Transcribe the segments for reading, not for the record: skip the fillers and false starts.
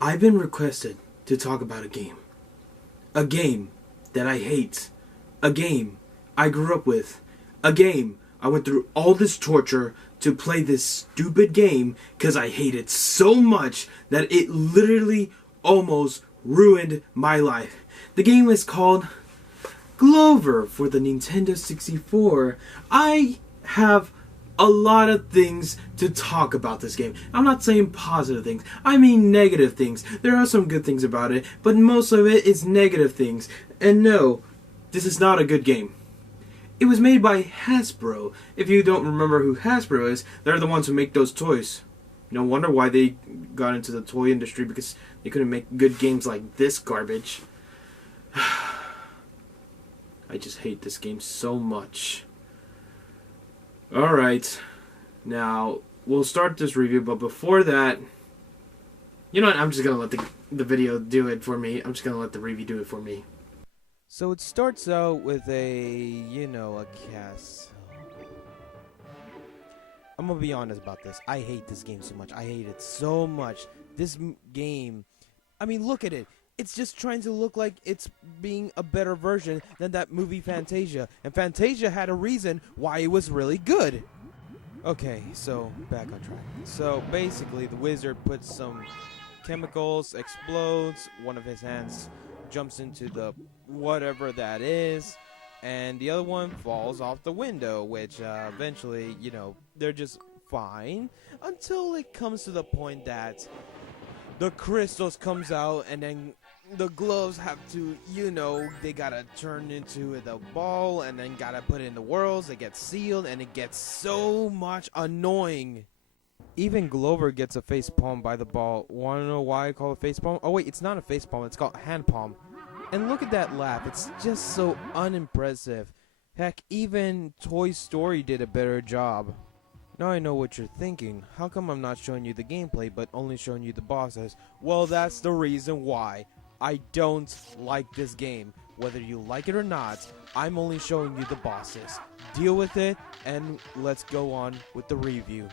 I've been requested to talk about a game. A game that I hate. A game I grew up with. A game I went through all this torture to play this stupid game because I hate it so much that it literally almost ruined my life. The game is called Glover for the Nintendo 64. I have a lot of things to talk about this game. I'm not saying positive things, I mean negative things. There are some good things about it, but most of it is negative things. And no, this is not a good game. It was made by Hasbro. If you don't remember who Hasbro is, they're the ones who make those toys. No wonder why they got into the toy industry, because they couldn't make good games like this garbage. I just hate this game so much. Alright, now we'll start this review, but before that, you know what, I'm just gonna let the video do it for me. I'm just gonna let the review do it for me. So it starts out with a cast. I'm gonna be honest about this. I hate this game so much. I hate it so much. This game, I mean, look at it. It's just trying to look like it's being a better version than that movie Fantasia. And Fantasia had a reason why it was really good. Okay, so back on track. So basically, the wizard puts some chemicals, explodes, one of his hands jumps into the whatever that is, and the other one falls off the window, which eventually, they're just fine until it comes to the point that the crystals comes out, and then the gloves have to, they gotta turn into the ball, and then gotta put it in the worlds. It gets sealed, and it gets so much annoying. Even Glover gets a face palm by the ball. Wanna know why I call it face palm? Oh wait, it's not a face palm, it's called hand palm. And look at that laugh, it's just so unimpressive. Heck, even Toy Story did a better job. Now I know what you're thinking. How come I'm not showing you the gameplay but only showing you the bosses? Well, that's the reason why. I don't like this game. Whether you like it or not, I'm only showing you the bosses. Deal with it, and let's go on with the review.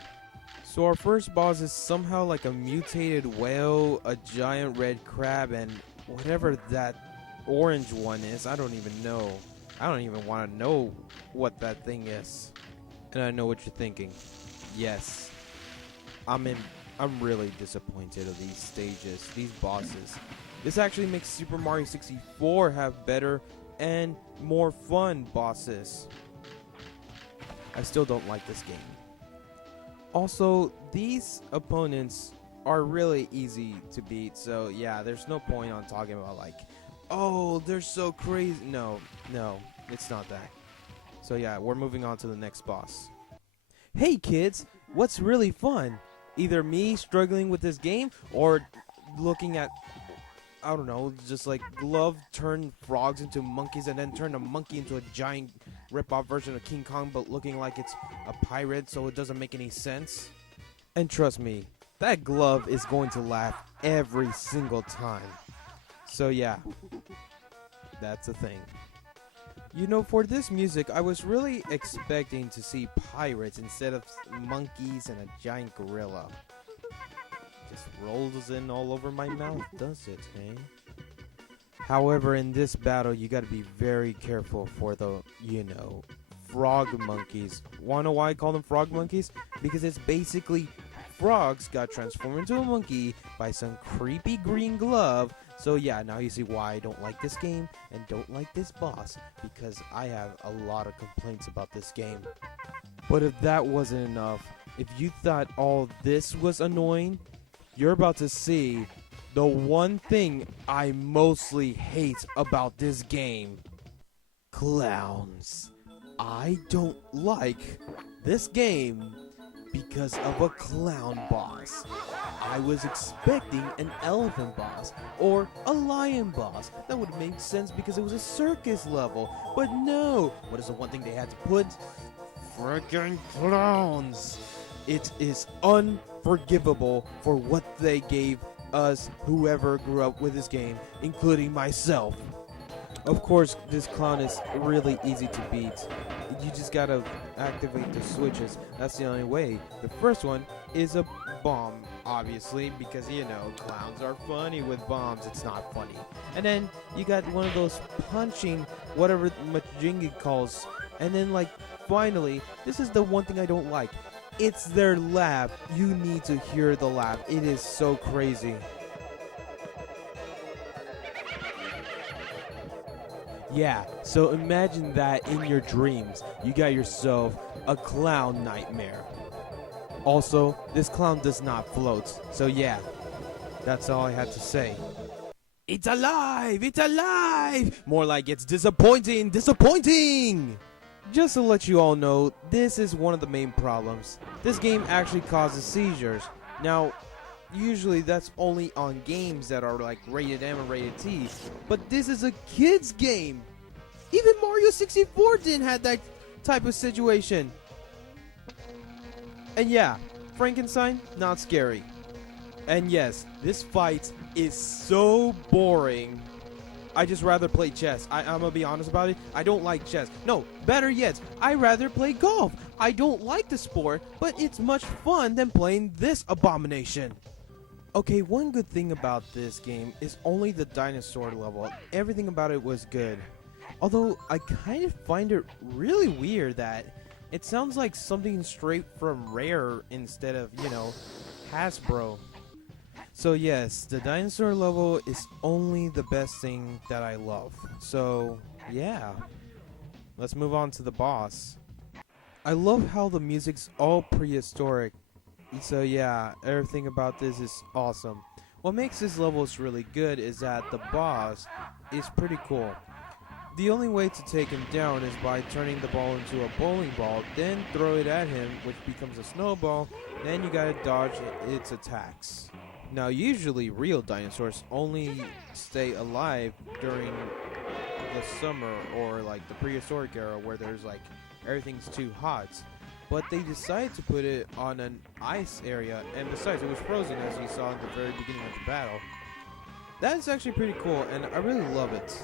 So our first boss is somehow like a mutated whale, a giant red crab, and whatever that orange one is, I don't even know. I don't even want to know what that thing is. And I know what you're thinking. Yes, I'm really disappointed of these stages, these bosses. This actually makes Super Mario 64 have better and more fun bosses. I still don't like this game. Also, these opponents are really easy to beat, so yeah, there's no point on talking about like, oh, they're so crazy. No, it's not that. So yeah, we're moving on to the next boss. Hey kids, what's really fun? Either me struggling with this game or looking at, I don't know, just like Glove turn frogs into monkeys and then turn a monkey into a giant rip-off version of King Kong, but looking like it's a pirate, so it doesn't make any sense. And trust me, that Glove is going to laugh every single time. So yeah, that's the thing. For this music, I was really expecting to see pirates instead of monkeys and a giant gorilla. Just rolls in all over my mouth, does it, eh? However, in this battle, you gotta be very careful for the, frog monkeys. Wanna know why I call them frog monkeys? Because it's basically frogs got transformed into a monkey by some creepy green glove. So yeah, now you see why I don't like this game and don't like this boss, because I have a lot of complaints about this game. But if that wasn't enough, if you thought all this was annoying, you're about to see the one thing I mostly hate about this game. Clowns. I don't like this game because of a clown boss. I was expecting an elephant boss or a lion boss. That would have made sense because it was a circus level. But no, what is the one thing they had to put? Freaking clowns. It is unforgivable for what they gave us, whoever grew up with this game, including myself. Of course, this clown is really easy to beat. You just gotta activate the switches. That's the only way. The first one is a bomb, obviously, because, clowns are funny with bombs. It's not funny. And then you got one of those punching, whatever Majingi calls. And then, finally, this is the one thing I don't like. It's their laugh. You need to hear the laugh. It is so crazy. Yeah, so imagine that in your dreams. You got yourself a clown nightmare. Also, this clown does not float. So yeah, that's all I had to say. It's alive! It's alive! More like it's disappointing! Disappointing! Just to let you all know, this is one of the main problems. This game actually causes seizures. Now, usually that's only on games that are rated M and rated T, but this is a kid's game. Even Mario 64 didn't have that type of situation. And yeah, Frankenstein, not scary. And yes, this fight is so boring. I just rather play chess. I'm gonna be honest about it. I don't like chess. No, better yet, I rather play golf. I don't like the sport, but it's much fun than playing this abomination. Okay, one good thing about this game is only the dinosaur level. Everything about it was good. Although, I kind of find it really weird that it sounds like something straight from Rare instead of, Hasbro. So yes, the dinosaur level is only the best thing that I love. So, yeah. Let's move on to the boss. I love how the music's all prehistoric. So yeah, everything about this is awesome. What makes this levels really good is that the boss is pretty cool. The only way to take him down is by turning the ball into a bowling ball, then throw it at him, which becomes a snowball, then you gotta dodge its attacks. Now usually real dinosaurs only stay alive during the summer or the prehistoric era where there's everything's too hot. But they decided to put it on an ice area, and besides it was frozen as you saw in the very beginning of the battle. That's actually pretty cool and I really love it.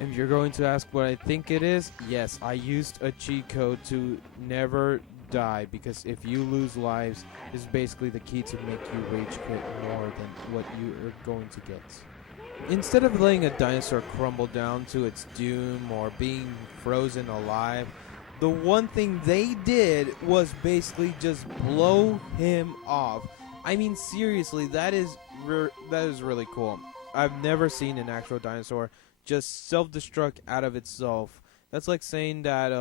If you're going to ask what I think it is, yes, I used a cheat code to never die, because if you lose lives, is basically the key to make you rage quit more than what you are going to get. Instead of letting a dinosaur crumble down to its doom or being frozen alive, the one thing they did was basically just blow him off. I mean, seriously, that is really cool. I've never seen an actual dinosaur just self-destruct out of itself. That's like saying that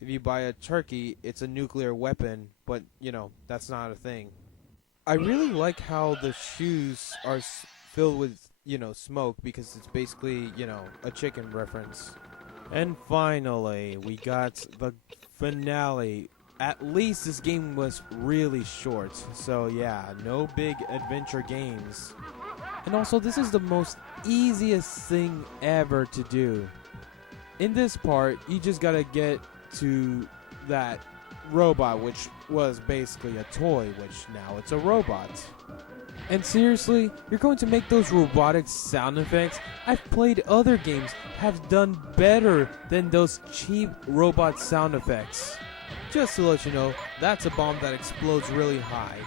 if you buy a turkey, it's a nuclear weapon, but, that's not a thing. I really like how the shoes are filled with, smoke, because it's basically, a chicken reference. And finally, we got the finale. At least this game was really short, so yeah, no big adventure games. And also, this is the most easiest thing ever to do. In this part, you just gotta get to that robot, which was basically a toy, which now it's a robot. And seriously, you're going to make those robotic sound effects? I've played other games have done better than those cheap robot sound effects. Just to let you know, that's a bomb that explodes really high.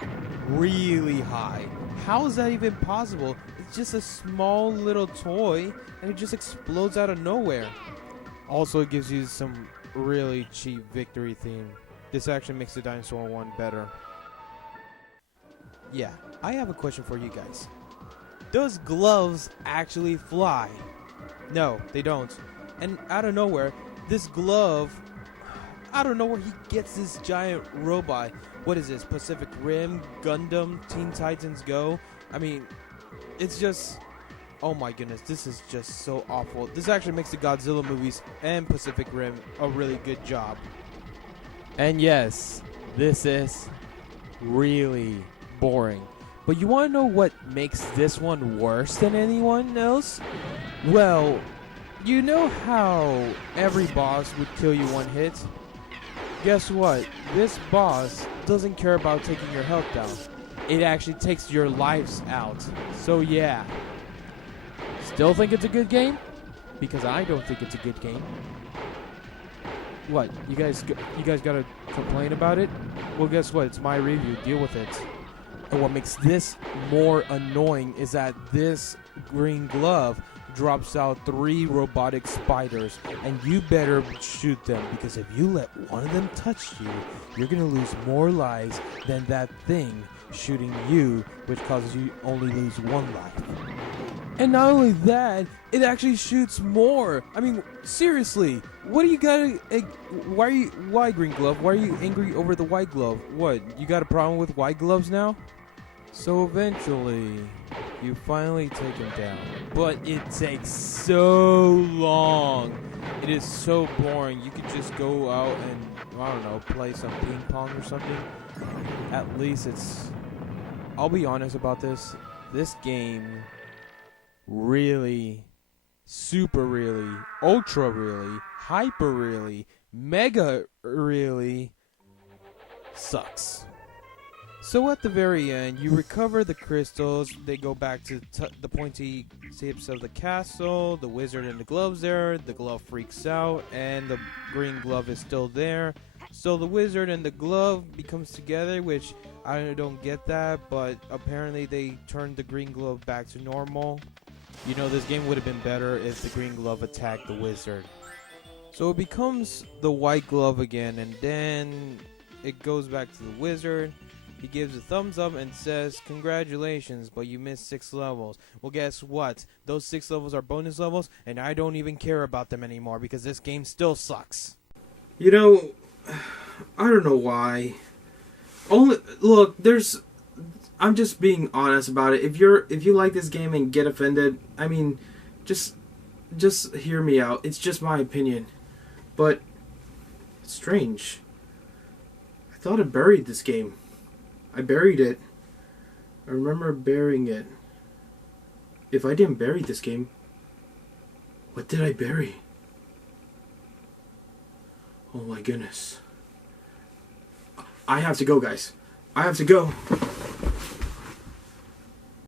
Really high. How is that even possible? It's just a small little toy and it just explodes out of nowhere. Also, it gives you some really cheap victory theme. This actually makes the dinosaur one better. Yeah, I have a question for you guys. Does gloves actually fly? No, they don't. And out of nowhere, this glove, I don't know where he gets this giant robot. What is this, Pacific Rim, Gundam, Teen Titans Go? I mean, it's just, oh my goodness, this is just so awful. This actually makes the Godzilla movies and Pacific Rim a really good job. And yes, this is really boring. But you want to know what makes this one worse than anyone else? Well, you know how every boss would kill you one hit? Guess what? This boss doesn't care about taking your health down. It actually takes your lives out. So yeah. Still think it's a good game? Because I don't think it's a good game. What? You guys gotta complain about it? Well, guess what? It's my review. Deal with it. And what makes this more annoying is that this green glove drops out 3 robotic spiders, and you better shoot them, because if you let one of them touch you, you're gonna lose more lives than that thing shooting you, which causes you only lose 1 life. And not only that, it actually shoots more. I mean, seriously, what do you got? Why green glove? Why are you angry over the white glove? What, you got a problem with white gloves now? So eventually, you finally take him down. But it takes so long. It is so boring. You could just go out and, I don't know, play some ping pong or something. At least it's... I'll be honest about this. This game really, super really, ultra really, hyper really, mega really sucks. So at the very end, you recover the crystals. They go back to the pointy tips of the castle. The wizard and the glove's there. The glove freaks out, and the green glove is still there. So the wizard and the glove becomes together, which I don't get that, but apparently they turned the green glove back to normal. You know, this game would have been better if the green glove attacked the wizard. So it becomes the white glove again, and then it goes back to the wizard. He gives a thumbs up and says, "Congratulations, but you missed 6 levels." Well, guess what? Those 6 levels are bonus levels, and I don't even care about them anymore because this game still sucks. You know, I don't know why. Look, I'm just being honest about it. If you like this game and get offended, I mean, just hear me out. It's just my opinion. But it's strange. I thought I buried this game. I buried it. I remember burying it. If I didn't bury this game, what did I bury? Oh my goodness. I have to go, guys. I have to go.